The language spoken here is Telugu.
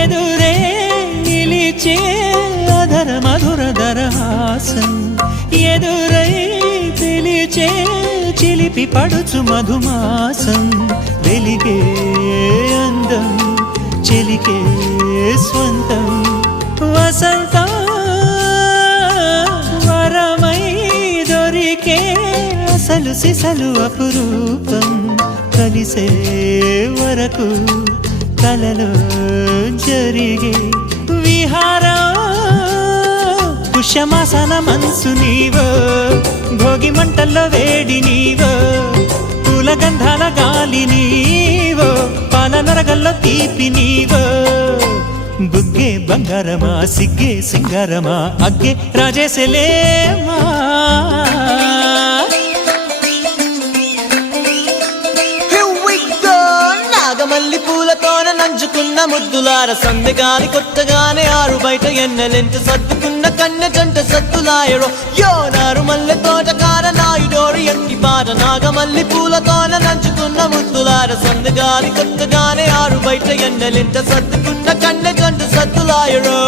ఎదురే నిలిచే అధర మధుర దరహాసం ఎదురై పిలిచే చిలిపి పడుచు మధుమాసం వెలిగే అందం చెలికే స్వంతం వసంతం వరమై దొరికే అసలు సిసలు అపురూపం కలిసే వరకు కలలో జరిగే విహారం పుష్యమాసన మనసు నీవో భోగి మంటల్లో వేడి నీవో పూల గంధాల గాలి నీవో పాల నరగల్లో తీపి నీవో బుగ్గే బంగారమా సిగ్గే సింగారమా అగ్గే రాజేసలేమా మల్లి పూలతోన నంచుకున్న ముద్దులార సందెగాని కొత్తగానే ఆరు బయట ఎన్నెలెంట సర్దుకున్న కన్నె జంట సత్తులాయరో యోనారు మల్లె తోటకార నాయుడోరు ఎట్టి పాట నాగమల్లి పూలతోన నంచుకున్న ముద్దులార సందెగాని కొత్తగానే ఆరు బయట ఎన్నెలెంట సర్దుకున్న కన్నె జంట సత్తులాయరో